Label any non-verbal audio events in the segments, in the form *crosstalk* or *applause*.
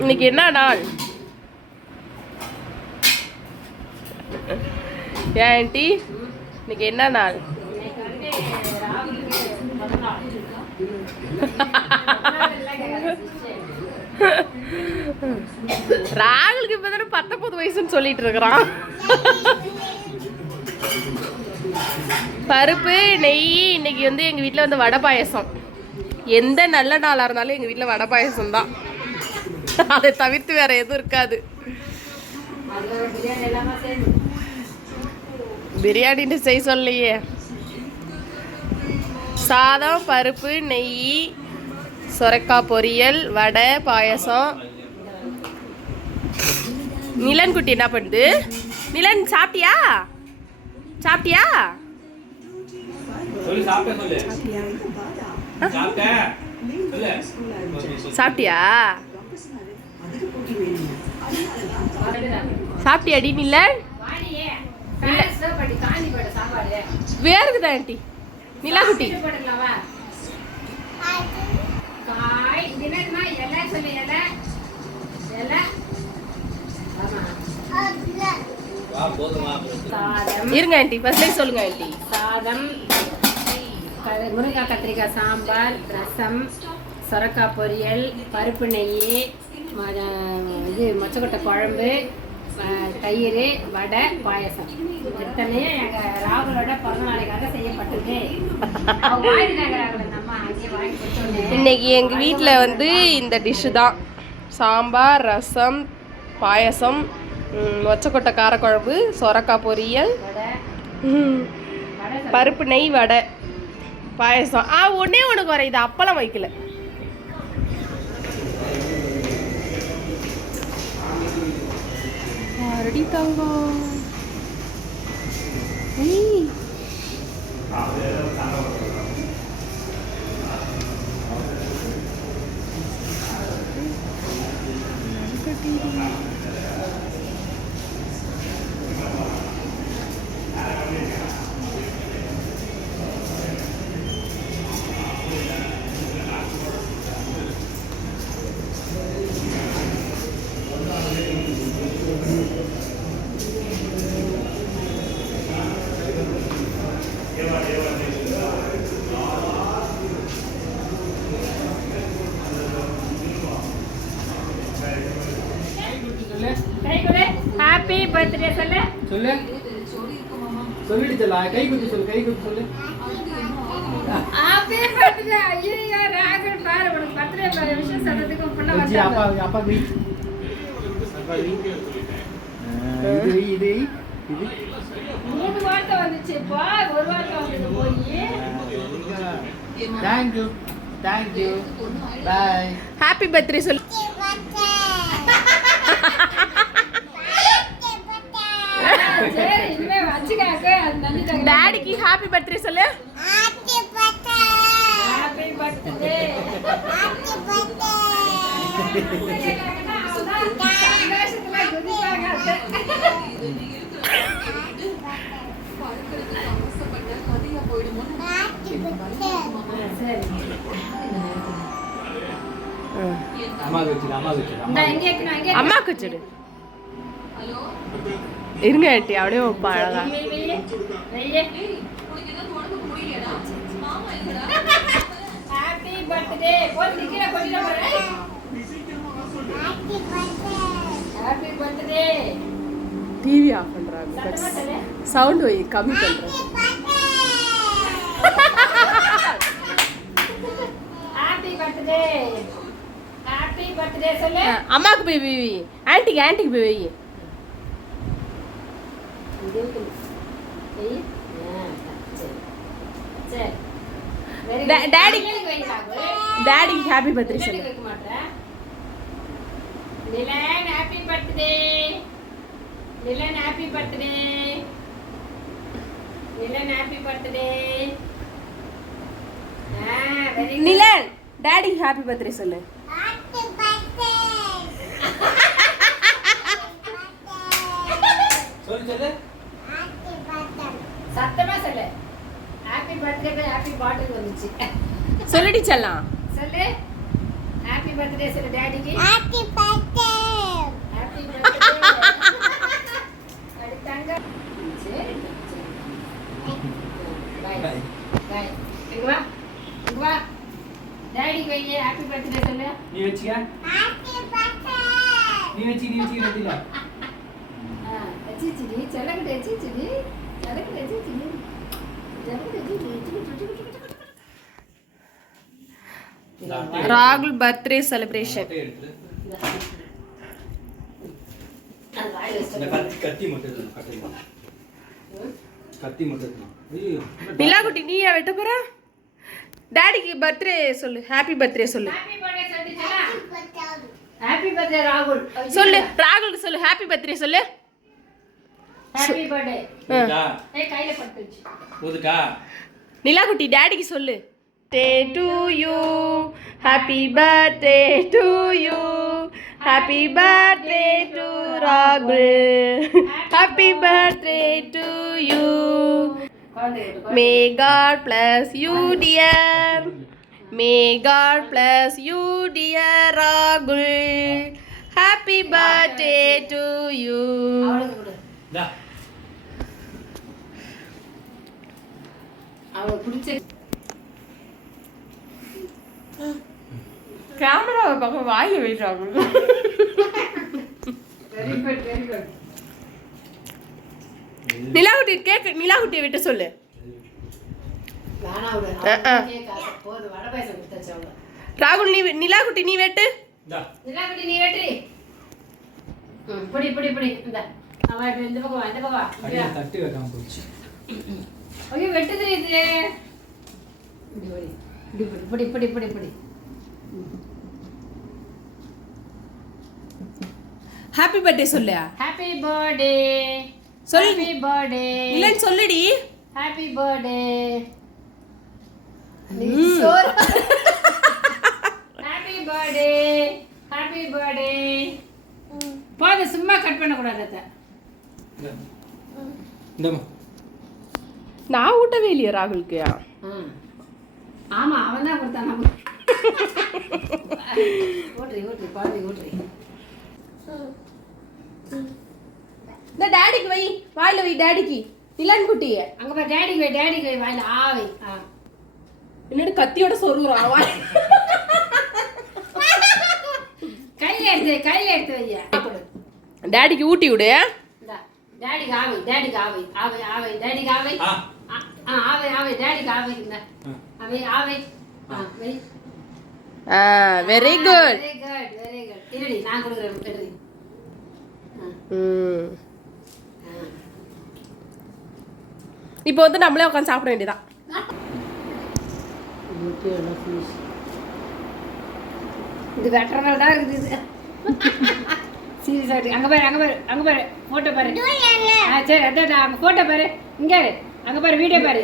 இன்னைக்கு என்ன நாள்? ஏன் ஆண்டி? இன்னைக்கு என்ன நாள்? ராகுலுக்கு இப்போ தானே பத்தொன்பது வயசுன்னு சொல்லிட்டு இருக்கிறான். பருப்பு நெய் இன்னைக்கு வந்து எங்கள் வீட்டில் வந்து வடை பாயசம். எந்த நல்ல நாளாக இருந்தாலும் எங்கள் வீட்டில் வடை பாயசம் தான் அதை தவிர்த்து வேற எதுவும் இருக்காது. பிரியாணின்னு செய்ய சொல்லலையே. சாதம் பருப்பு நெய் சுரைக்காய் பொரியல் வடை பாயசம். நிலன் குட்டி என்ன பண்ணுது? நிலன் சாப்பிட்டியா? சாப்பிட்டியா? சொல்லு சாப்பிட்டேன் சொல்லு சாப்பிட்டேன் சொல்லு சாப்பிட்டியா சாப்பிட்டியாடி நிலன் வேறுக்குதா ஆண்டி நிலா குட்டி. இருங்க ஆண்டி. ஃபர்ஸ்ட்லேயே சொல்லுங்க ஆண்டி. சாதம். முருங்கைக்காய் கத்திரிக்காய் சாம்பார் ரசம். சொரக்காய் பொரியல் பருப்பு நெய் இது மொச்சக்கொட்டை குழம்பு தயிர் வடை பாயசம். இத்தனையும் எங்கள் ராகுலோட பிறந்த நாளைக்காக செய்யப்பட்டது. இன்னைக்கு எங்கள் வீட்டில் வந்து இந்த டிஷ்ஷு தான். சாம்பார் ரசம் பாயசம் ம், மொச்சக்கொட்டை காரக்குழம்பு சொரக்காய் பொரியல் பருப்பு நெய் வடை பாயசம். ஆ ஒன்றே ஒன்று குறை இது அப்பளம் வைக்கல. 띵동공 பர்த்டே சொல்லு? சொல்லு. சொல்லிட்டு சொல்லா கை குத்தி சொல்லு கை குத்தி சொல்லு. ஹாப்பி பர்த்டே ஐயோ ராகுல் பாரு உனக்கு பர்த்டே விஷயம் சொல்றதுக்கு புள்ள வச்சி அப்பா அப்பா வை அப்பா வை ஆ, இது இது இது மூணு வார்த்தை வந்துச்சு. பா ஒரு வார்த்தை வந்தது போய். Thank you thank you bye happy birthday சொல்லு சரி இனிமே வச்சுக்காக்க அது நன்னிட்டாங்க டாடிக்கு ஹாப்பி பர்த்டே சொல்லு. அம்மா வச்சிரு அம்மா வச்சிரு. இந்த இருங்க ஆண்டி அப்படியே வைப்பா அழகா. டிவி ஆஃப் பண்றாங்க. சவுண்ட் வை கம்மி அஹ், அம்மாக்கு போய் வை வை. ஆன்ட்டிக்கு ஆன்ட்டிக்கு போய் வை இங்க இருக்குது. வெய். ஆ, சரி. சரி. Very டா- good. daddy- அங்கேயும் வை, ராகு. டாடிக்கு ஹாப்பி பர்த்டே பின்னாடி சொல்லு வைக்க மாட்டேன். Nilan happy birthday Nilan happy birthday Nilan happy birthday ஆ வெரி குட் நிலன் டாடிக்கு ஹாப்பி பர்த்டே சொல்லு. சொல்லு சொல்லு. சத்தமா சொல்லு. ஹாப்பி பர்த்டே ஹாப்பி பாட்டில் வந்துச்சு. சொல்லிடி செல்லாம் சொல்லு. ஹாப்பி பர்த்டே சொல்லு டாடிக்கு Happy birthday. ஹாப்பி பர்த்டே அடுத்தாங்க. சரி பாய். பாய் இங்க வா. இங்க வா. டாடிக்கு வையே ஹாப்பி பர்த்டே சொல்லு. நீ வச்சுக்க. Happy birthday. நீ வச்சு நீ வச்சு ரத்தில ஆ வச்சிச்சிடி செல்லக்கிட்ட வச்சிச்சிடி செல்லக்கிட்ட வச்சிச்சிடி செல்லக்கிட்ட வச்சிச்சிடி ராகுல் பர்த்டே செலிப்ரேஷன் எடுத்து அது வாயில இந்த வச்சு கத்தி கத்தி மட்டும் எடுத்து கத்தி கத்தி மட்டும் எடுத்து ஐயோ நிலா குட்டி நீயா வெட்ட போற? டாடிக்கு பர்த்டே சொல்லு. ஹாப்பி பர்த்டே சொல்லு. Happy birthday சொல்லிச்சலா Birthday. Happy birthday ராகுல். சொல்லு. ராகுலுக்கு சொல்லு. ஹாப்பி பர்த்டே சொல்லு ஹாப்பி பர்த்டே போதுட்டா ஏய் கையில பட்டு வச்சு போதுட்டா நிலா குட்டி டாடிக்கு சொல்லு. Day to you happy birthday to you happy birthday to ராகுல் happy birthday to you may God bless you dear may God bless you dear ராகுல் ஹாப்பி பர்த்டே டு யூ அவளுக்கு பிடிச்ச கேமரா பக்கம் வாயில் வைக்கிறாங்க வெரி குட் வெரி குட் நிலாகுட்டி cake நிலாகுட்டியை விட்டு சொல்லு. ராகுல் நீ நிலாகுட்டி நீ வெட்டு. நீ வெட்டி. ம் பிடி பிடி பிடி. இந்த. பக்கம் இந்த பக்கம். தட்டு வைக்காம போச்சு. *coughs* ஐயோ வெட்டு தெரியுது இப்படி பிடி இப்படி பிடி பிடி பிடி பிடி பிடி. ஹாப்பி பர்த்டே சொல்லு. ஹாப்பி பர்த்டே சொல்லு. ஹாப்பி பர்த்டே இல்லைன்னு சொல்லுடி. Happy birthday. Happy birthday happy birthday போதும் சும்மா கட் பண்ணக்கூடாது இந்தா. இந்தாம்மா. நான் ஊட்டவே இல்லையா ராகுலுக்கு. ஆமா அவன் தான் கொடுத்தான் ஊட்ரி இந்த டாடிக்கு வை வாயில வை டாடிக்கு. நிலான் குட்டி அங்க போய் டேடிக்கு வை டேடிக்கு வை வாயில ஆவை ஆ. என்னோட கத்தியோட சொருகுறான் வாய் கையில எடுத்து கையில எடுத்து வையா டாடிக்கு ஊட்டி விடு. இந்தா டேடிக்கு ஆவை டேடிக்கு ஆவை ஆவை ஆவை டேடிக்கு ஆவை ஆவை ஆவை டேடிக்கு ஆவை இந்த. ஆவை ஆவை. ஆ. வை. ஆ very good very good very good இருடி நான் கொடுக்குறேன் இப்போ வந்து நம்மளே உட்காந்து சாப்பிட வேண்டியதான் இது வெட்டுற மாதிரி தான் இருக்குது இது. சீரியஸாக இருக்கு. அங்கே பாரு அங்கே பாரு அங்கே பாரு. ஃபோட்டோ பாரு. ஆ சரி அதான் அங்கே ஃபோட்டோ பாரு. இங்கே அங்கே பாரு வீடியோ பாரு.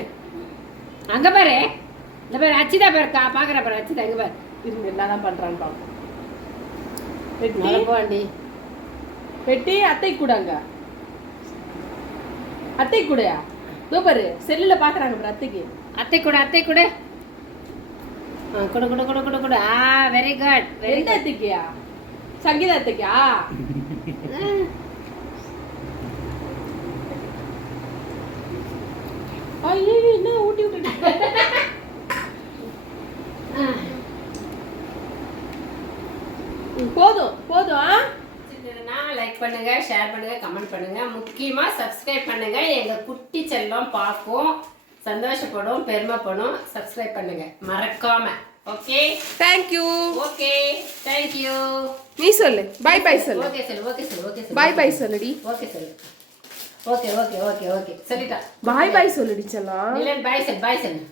அங்கே பாரு. இந்த பாரு அச்சிதா பாரு கா பார்க்குற பாரு அச்சிதா இங்கே பாரு. இருங்க என்னதான் பண்றான்னு பார்ப்போம் வெட்டி நல்லா போண்டி. வெட்டி அத்தை கூடாங்க அத்தை கூடயா? இதோ பாரு செல்லுல பாக்குறாங்க பாரு அத்தைக்கு. அத்தை கூட அத்தை கூட. கொடு கொடு கொடு கொடு கொடு. ஆ வெரி குட் வெரி அத்தைக்கியா? சங்கீதா அத்தைக்கா ஐயோ என்ன ஊட்டி விட்டு போதும் போதும் ஆ? பிடிச்சிருந்ததுன்னா லைக் பண்ணுங்க ஷேர் பண்ணுங்க கமெண்ட் பண்ணுங்க. முக்கியமா சப்ஸ்கிரைப் பண்ணுங்க. எங்க குட்டி செல்லம் பார்க்கும். சந்தோஷப்படும் பெருமைப்படும். சப்ஸ்கிரைப் பண்ணுங்க. மறக்காம. Okay you. ஓகே தேங்க்யூ நீ சொல்லு. பை பை சொல்லு. ஓகே சொல்லு ஓகே சொல்லு ஓகே சொல்லு. பை பை சொல்லுடி. ஓகே சொல்லு. ஓகே ஓகே ஓகே ஓகே சொல்லிட்டா. பாய் பாய் சொல்லுடி செல்லாம் இல்லைன்னு பாய் சொல்லு பாய் சொல்லு.